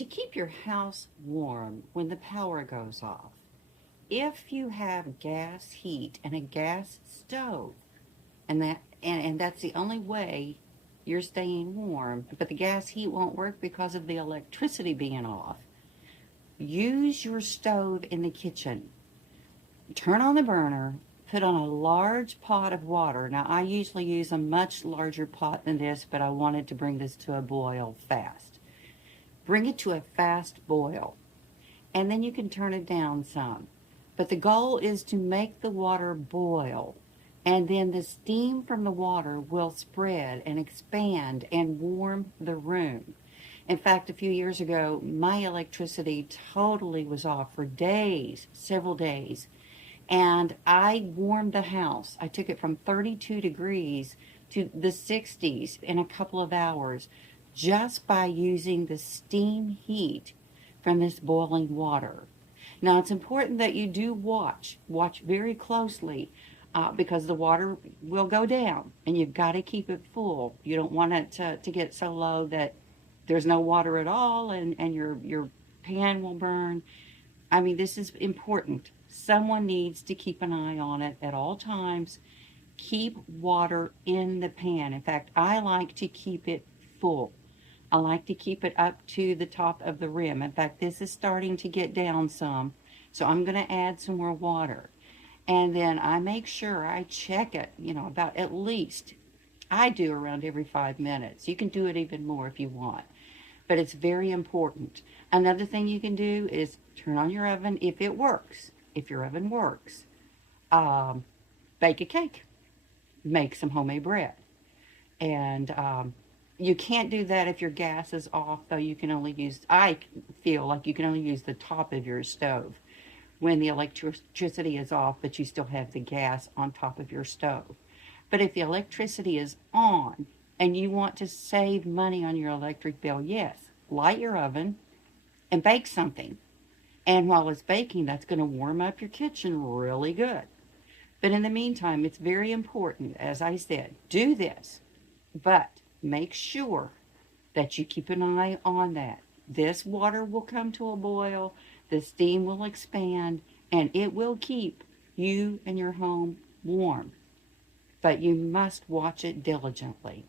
To keep your house warm when the power goes off, if you have gas heat and a gas stove, and that's the only way you're staying warm, but the gas heat won't work because of the electricity being off, use your stove in the kitchen. Turn on the burner, put on a large pot of water. Now, I usually use a much larger pot than this, but I wanted to bring this to a boil fast. Bring it to a fast boil, and then you can turn it down some. But the goal is to make the water boil, and then the steam from the water will spread and expand and warm the room. In fact, a few years ago, my electricity totally was off for days, several days, and I warmed the house. I took it from 32 degrees to the 60s in a couple of hours just by using the steam heat from this boiling water. Now, it's important that you do watch very closely because the water will go down and you've got to keep it full. You don't want it to get so low that there's no water at all and your pan will burn. I mean, this is important. Someone needs to keep an eye on it at all times. Keep water in the pan. In fact, I like to keep it full. I like to keep it up to the top of the rim. In fact, this is starting to get down some, so I'm going to add some more water. And then I make sure I check it, about at least, I do around every 5 minutes. You can do it even more if you want, but it's very important. Another thing you can do is turn on your oven if it works. If your oven works, bake a cake, make some homemade bread. And you can't do that if your gas is off, though I feel like you can only use the top of your stove when the electricity is off, but you still have the gas on top of your stove. But if the electricity is on and you want to save money on your electric bill, yes, light your oven and bake something. And while it's baking, that's going to warm up your kitchen really good. But in the meantime, it's very important, as I said, do this, but make sure that you keep an eye on that. This water will come to a boil, the steam will expand, and it will keep you and your home warm. But you must watch it diligently.